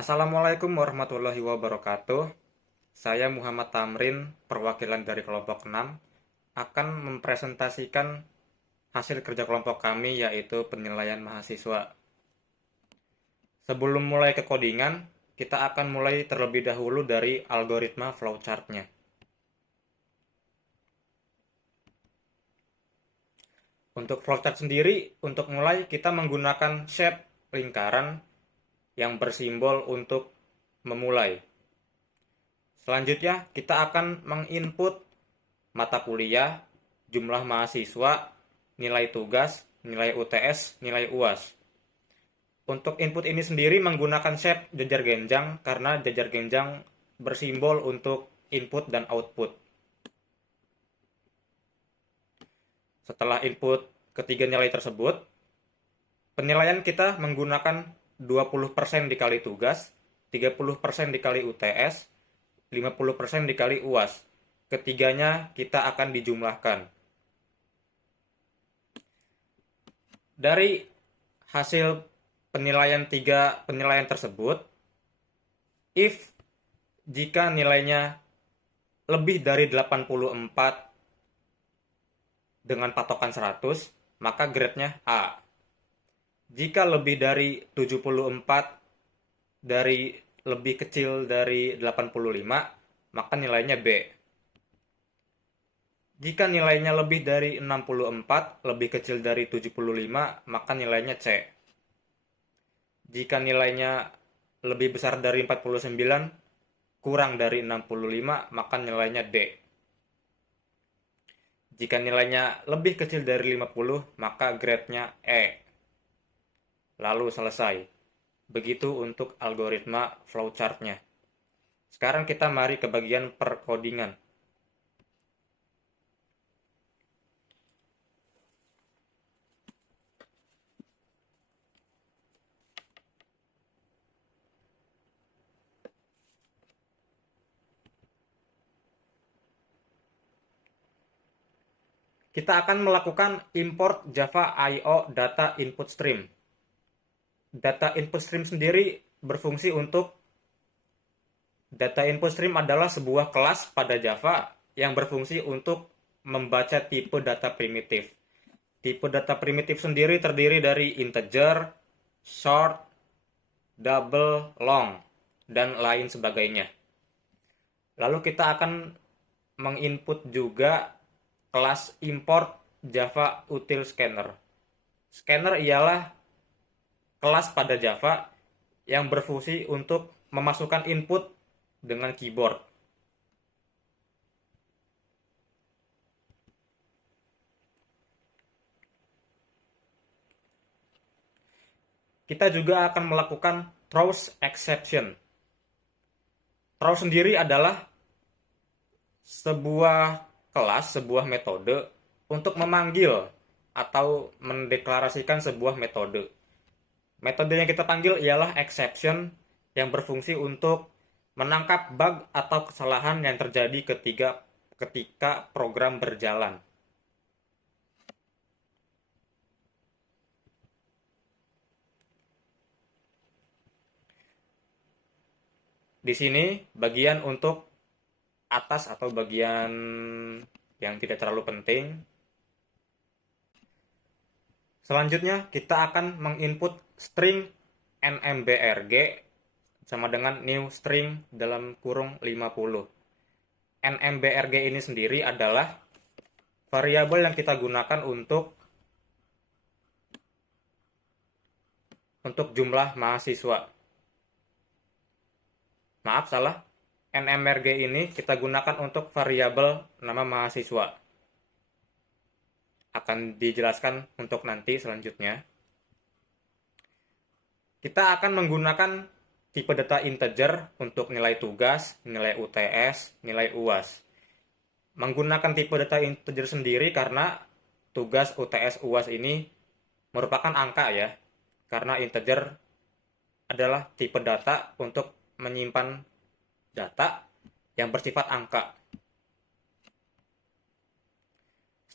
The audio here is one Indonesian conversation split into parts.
Assalamualaikum warahmatullahi wabarakatuh. Saya Muhammad Tamrin, perwakilan dari kelompok 6, akan mempresentasikan hasil kerja kelompok kami yaitu penilaian mahasiswa. Sebelum mulai ke codingan, kita akan mulai terlebih dahulu dari algoritma flowchart-nya. Untuk flowchart sendiri, untuk mulai kita menggunakan shape lingkaran yang bersimbol untuk memulai. Selanjutnya, kita akan menginput mata kuliah, jumlah mahasiswa, nilai tugas, nilai UTS, nilai UAS. Untuk input ini sendiri menggunakan shape jajar genjang karena jajar genjang bersimbol untuk input dan output. Setelah input ketiga nilai tersebut, penilaian kita menggunakan 20% dikali tugas, 30% dikali UTS, 50% dikali UAS. Ketiganya kita akan dijumlahkan. Dari hasil tiga penilaian tersebut, if jika nilainya lebih dari 84 dengan patokan 100, maka grade-nya A. Jika lebih dari 74 lebih kecil dari 85, maka nilainya B. Jika nilainya lebih dari 64, lebih kecil dari 75, maka nilainya C. Jika nilainya lebih besar dari 49, kurang dari 65, maka nilainya D. Jika nilainya lebih kecil dari 50, maka grade-nya E. Lalu selesai. Begitu untuk algoritma flowchart-nya. Sekarang kita mari ke bagian perkodingan. Kita akan melakukan import Java I/O data input stream. Data input stream sendiri berfungsi untuk data input stream adalah sebuah kelas pada Java yang berfungsi untuk membaca tipe data primitif. Tipe data primitif sendiri terdiri dari integer, short, double, long, dan lain sebagainya. Lalu kita akan menginput juga kelas import Java util scanner. Scanner ialah kelas pada Java yang berfungsi untuk memasukkan input dengan keyboard. Kita juga akan melakukan throws exception. Throw sendiri adalah sebuah kelas, sebuah metode untuk memanggil atau mendeklarasikan sebuah metode. Metode yang kita panggil ialah exception yang berfungsi untuk menangkap bug atau kesalahan yang terjadi ketika program berjalan. Di sini bagian untuk atas atau bagian yang tidak terlalu penting. Selanjutnya kita akan menginput string nmbrg sama dengan new string dalam kurung 50. nmbrg ini sendiri adalah variabel yang kita gunakan untuk jumlah mahasiswa. Maaf, salah. nmrg ini kita gunakan untuk variabel nama mahasiswa. Akan dijelaskan untuk nanti selanjutnya. Kita akan menggunakan tipe data integer untuk nilai tugas, nilai UTS, nilai UAS. Menggunakan tipe data integer sendiri karena tugas UTS UAS ini merupakan angka ya. Karena integer adalah tipe data untuk menyimpan data yang bersifat angka.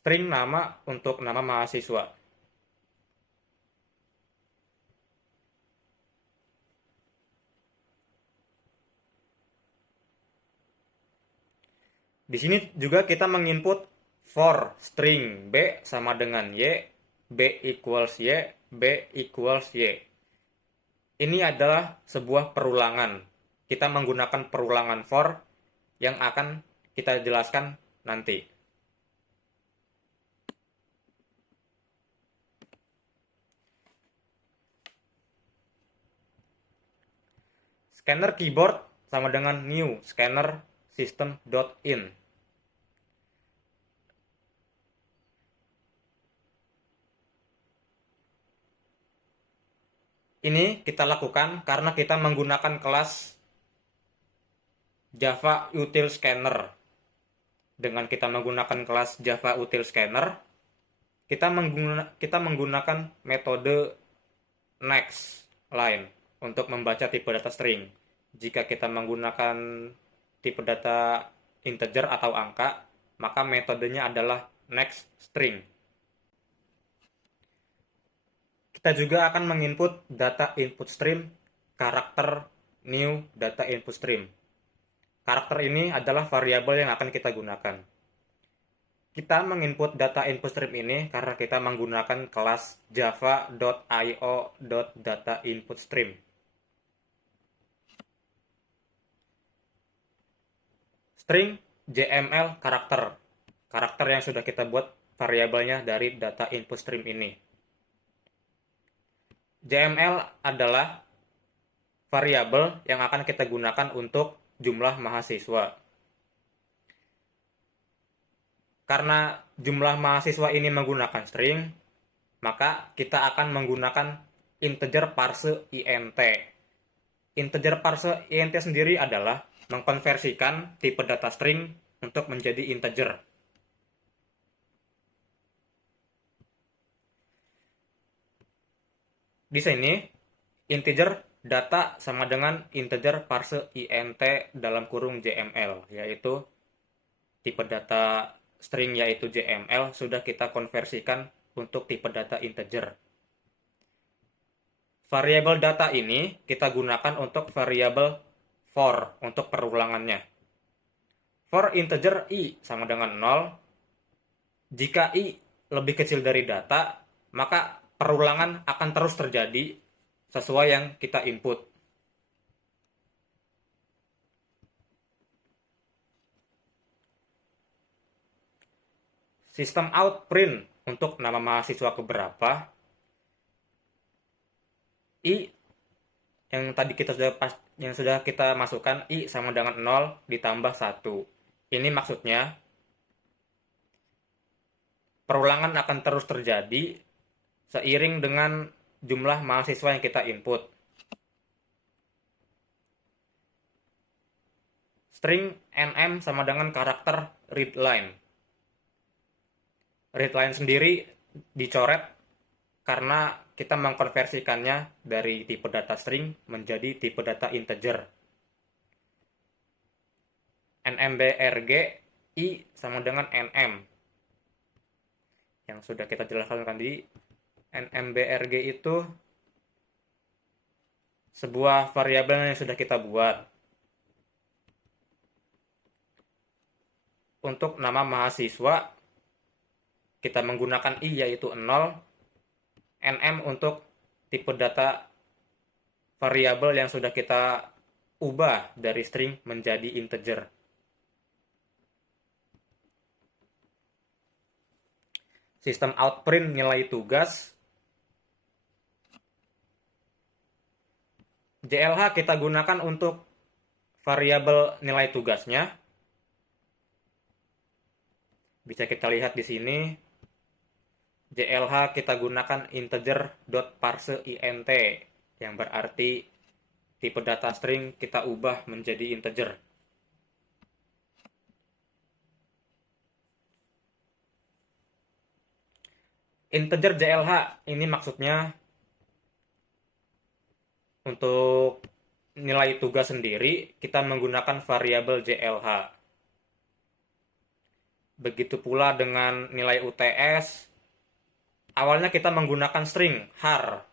String nama untuk nama mahasiswa. Di sini juga kita menginput for string B sama dengan Y, B equals Y, B equals Y. Ini adalah sebuah perulangan. Kita menggunakan perulangan for yang akan kita jelaskan nanti. Scanner keyboard sama dengan new scanner system.in. Ini kita lakukan karena kita menggunakan kelas Java Util Scanner. Dengan kita menggunakan kelas Java Util Scanner, kita menggunakan metode next line untuk membaca tipe data string. Jika kita menggunakan tipe data integer atau angka, maka metodenya adalah next string. Kita juga akan menginput data input stream karakter new data input stream. Karakter ini adalah variabel yang akan kita gunakan. Kita menginput data input stream ini karena kita menggunakan kelas java.io.dataInputStream. String JML karakter. Karakter yang sudah kita buat variabelnya dari data input stream ini. JML adalah variabel yang akan kita gunakan untuk jumlah mahasiswa. Karena jumlah mahasiswa ini menggunakan string, maka kita akan menggunakan integer parse int. Integer parse int sendiri adalah mengkonversikan tipe data string untuk menjadi integer. Di sini, integer data sama dengan integer parse int dalam kurung JML, yaitu tipe data string yaitu JML sudah kita konversikan untuk tipe data integer. Variabel data ini kita gunakan untuk variabel for untuk perulangannya. For integer i sama dengan 0. Jika i lebih kecil dari data, maka perulangan akan terus terjadi sesuai yang kita input. Sistem out print untuk nama mahasiswa keberapa. I yang tadi sudah kita masukkan i sama dengan 0 ditambah 1. Ini maksudnya perulangan akan terus terjadi seiring dengan jumlah mahasiswa yang kita input. String nm sama dengan karakter readline. Readline sendiri dicoret karena kita mengkonversikannya dari tipe data string menjadi tipe data integer. nmbrg i sama dengan nm. Yang sudah kita jelaskan tadi, nmbrg itu sebuah variabel yang sudah kita buat. Untuk nama mahasiswa, kita menggunakan i yaitu 0, nm untuk tipe data variabel yang sudah kita ubah dari string menjadi integer. Sistem out print nilai tugas. JLH kita gunakan untuk variabel nilai tugasnya. Bisa kita lihat di sini, JLH kita gunakan integer.parseInt, yang berarti tipe data string kita ubah menjadi integer. Integer JLH ini maksudnya untuk nilai tugas sendiri kita menggunakan variabel JLH. Begitu pula dengan nilai UTS, awalnya kita menggunakan string har.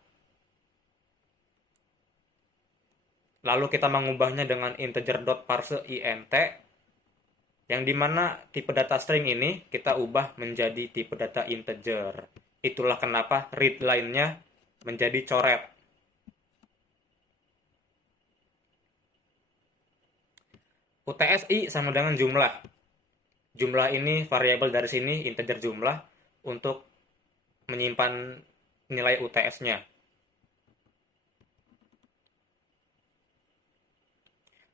Lalu kita mengubahnya dengan integer.parseInt. Yang dimana tipe data string ini kita ubah menjadi tipe data integer. Itulah kenapa read line-nya menjadi coret. UTS-I sama dengan jumlah. Jumlah ini variabel dari sini, integer jumlah, untuk menyimpan nilai UTS-nya.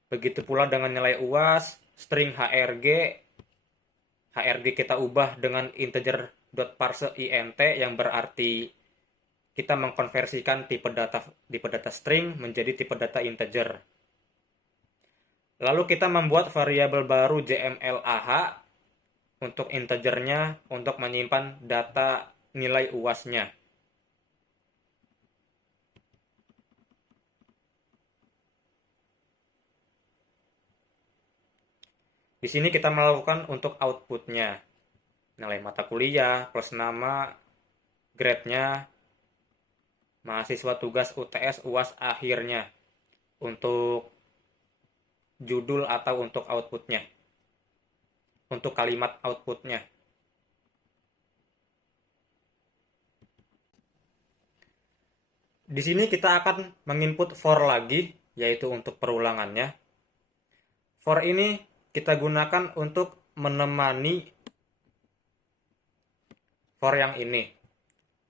Begitu pula dengan nilai UAS, string HRG kita ubah dengan integer.parseInt yang berarti kita mengkonversikan tipe data string menjadi tipe data integer. Lalu kita membuat variabel baru JMLAH untuk integernya untuk menyimpan data nilai UAS-nya. Di sini kita melakukan untuk output-nya. Nilai mata kuliah plus nama, grade-nya, mahasiswa tugas UTS UAS akhirnya. Untuk judul atau untuk output-nya. Untuk kalimat output-nya. Di sini kita akan menginput for lagi, yaitu untuk perulangannya. For ini kita gunakan untuk menemani for yang ini.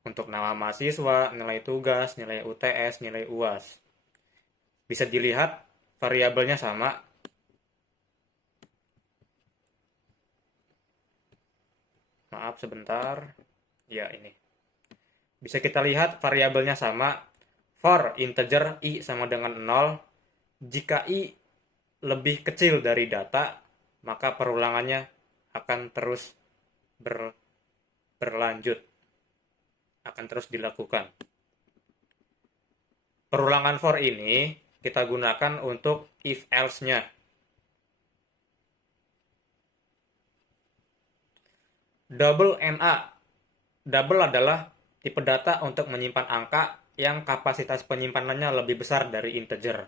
Untuk nama mahasiswa, nilai tugas, nilai UTS, nilai UAS. Bisa dilihat variabelnya sama. Maaf sebentar. Ya, ini. Bisa kita lihat variabelnya sama. For integer I sama dengan 0. Jika I lebih kecil dari data, maka perulangannya akan terus berlanjut. Akan terus dilakukan. Perulangan for ini kita gunakan untuk if else-nya. Double NA. Double adalah tipe data untuk menyimpan angka yang kapasitas penyimpanannya lebih besar dari integer.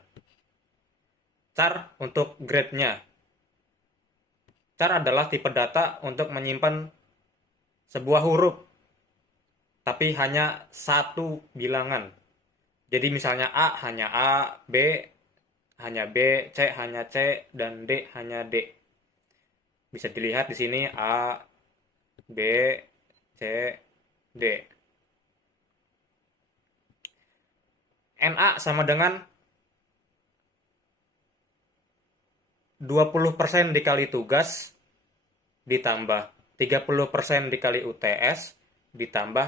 Char untuk grade-nya. Char adalah tipe data untuk menyimpan sebuah huruf, tapi hanya satu bilangan. Jadi misalnya A hanya A, B hanya B, C hanya C, dan D hanya D. Bisa dilihat di sini A, B, C, D. NA sama dengan 20% dikali tugas ditambah 30% dikali UTS ditambah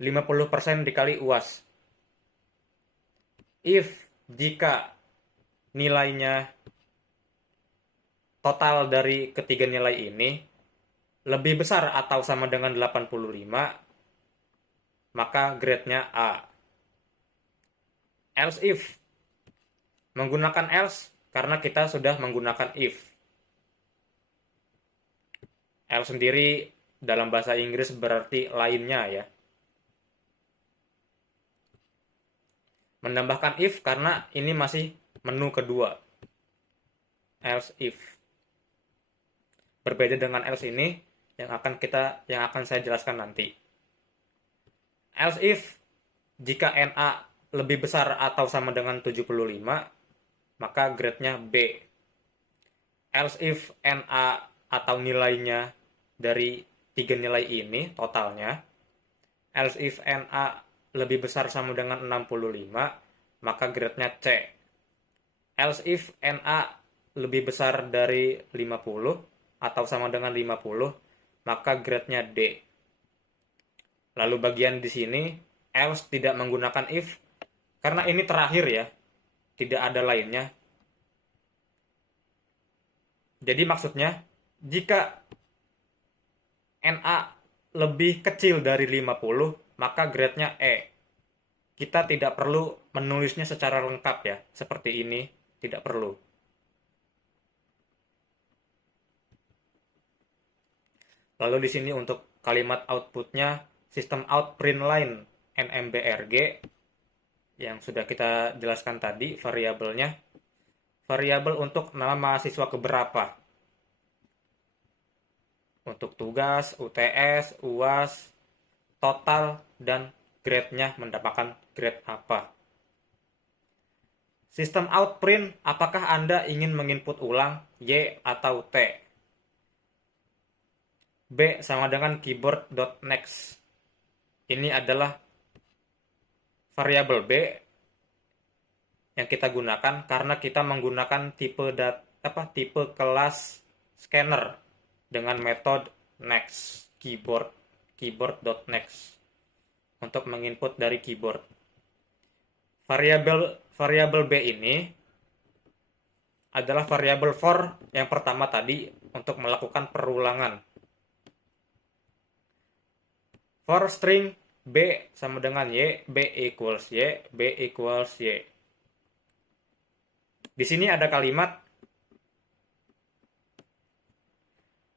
50% dikali UAS. If jika nilainya total dari ketiga nilai ini lebih besar atau sama dengan 85, maka grade-nya A. Else if. Menggunakan else karena kita sudah menggunakan if. Else sendiri dalam bahasa Inggris berarti lainnya ya. Menambahkan if karena ini masih menu kedua. Else if. Berbeda dengan else ini yang akan saya jelaskan nanti. Else if jika NA lebih besar atau sama dengan 75, maka grade-nya B. Else if NA atau nilainya dari 3 nilai ini totalnya, else if NA lebih besar sama dengan 65, maka grade-nya C. Else if NA lebih besar dari 50 atau sama dengan 50, maka grade-nya D. Lalu bagian di sini, else tidak menggunakan if, karena ini terakhir ya, tidak ada lainnya. Jadi maksudnya, jika NA lebih kecil dari 50, maka grade-nya E. Kita tidak perlu menulisnya secara lengkap ya, seperti ini, tidak perlu. Lalu di sini untuk kalimat outputnya, sistem out print line NMBRG, yang sudah kita jelaskan tadi, variabelnya. Variabel untuk nama mahasiswa keberapa. untuk tugas, UTS, UAS, total, dan grade-nya mendapatkan grade apa. Sistem outprint, apakah Anda ingin menginput ulang Y atau T? B sama dengan keyboard.next. Ini adalah variabel B yang kita gunakan karena kita menggunakan tipe kelas scanner dengan metode next keyboard.next untuk menginput dari keyboard. Variabel B ini adalah variabel for yang pertama tadi untuk melakukan perulangan. For string B sama dengan Y, B equals Y, B equals Y. Di sini ada kalimat,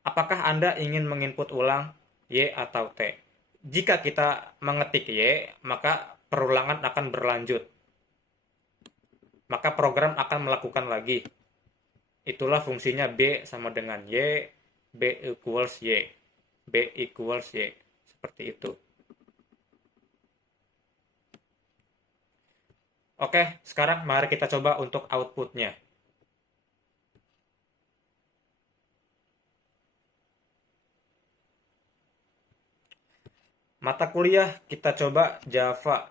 apakah Anda ingin menginput ulang Y atau T? Jika kita mengetik Y, maka perulangan akan berlanjut. Maka program akan melakukan lagi. Itulah fungsinya B sama dengan Y, B equals Y, B equals Y. Seperti itu. Oke, sekarang mari kita coba untuk outputnya. Mata kuliah kita coba Java.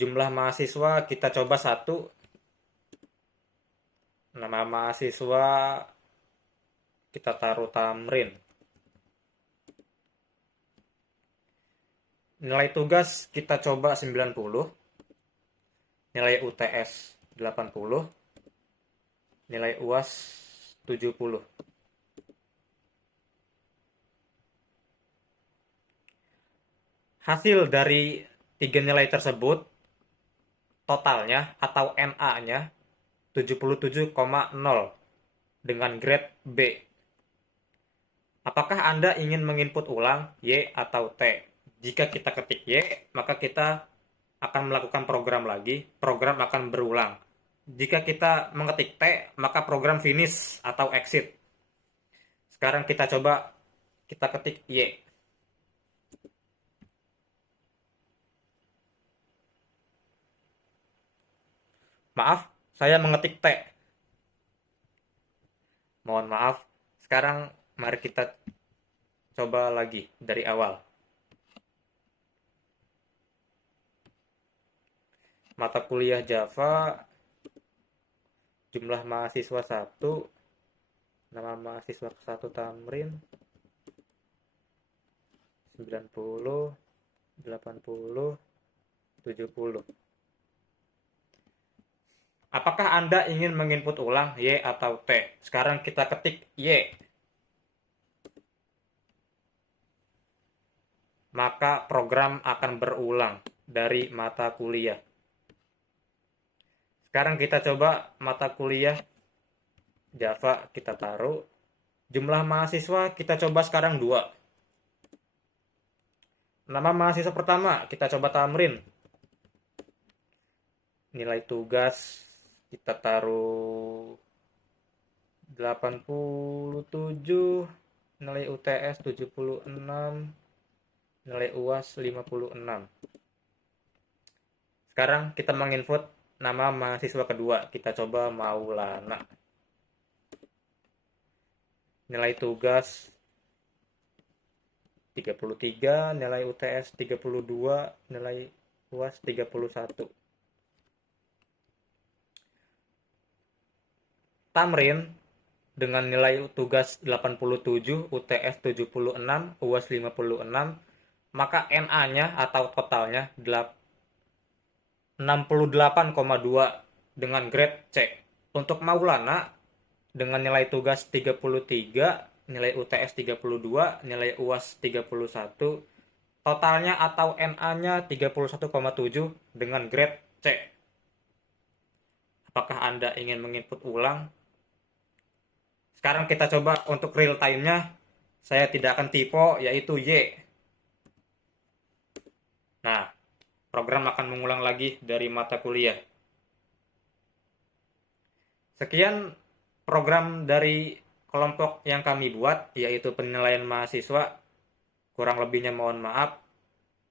Jumlah mahasiswa kita coba 1. Nama mahasiswa kita taruh Tamrin. Nilai tugas kita coba 90. Nilai UTS 80. Nilai UAS 70. Hasil dari 3 nilai tersebut, totalnya atau NA-nya 77,0 dengan grade B. Apakah Anda ingin menginput ulang Y atau T? Jika kita ketik Y, maka kita akan melakukan program lagi, program akan berulang. Jika kita mengetik T, maka program finish atau exit. Sekarang kita coba, kita ketik Y. Maaf, saya mengetik T. Mohon maaf. Sekarang mari kita coba lagi dari awal. Mata kuliah Java, jumlah mahasiswa 1, nama mahasiswa ke 1 Tamrin, 90, 80, 70. Apakah Anda ingin menginput ulang Y atau T? Sekarang kita ketik Y. Maka program akan berulang dari mata kuliah. Sekarang kita coba mata kuliah Java kita taruh. Jumlah mahasiswa kita coba sekarang 2. Nama mahasiswa pertama kita coba Tamrin. Nilai tugas kita taruh 87. Nilai UTS 76. Nilai UAS 56. Sekarang kita menginput nama mahasiswa kedua, kita coba Maulana. Nilai tugas 33, nilai UTS 32, nilai UAS 31. Tamrin dengan nilai tugas 87, UTS 76, UAS 56, maka NA-nya atau totalnya 68,2 dengan grade C. Untuk Maulana dengan nilai tugas 33, nilai UTS 32, nilai UAS 31, totalnya atau NA-nya 31,7 dengan grade C. Apakah Anda ingin menginput ulang? Sekarang kita coba untuk real time-nya. Saya tidak akan typo, yaitu Y. Nah, program akan mengulang lagi dari mata kuliah. Sekian program dari kelompok yang kami buat, yaitu penilaian mahasiswa. Kurang lebihnya mohon maaf.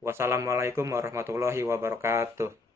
Wassalamualaikum warahmatullahi wabarakatuh.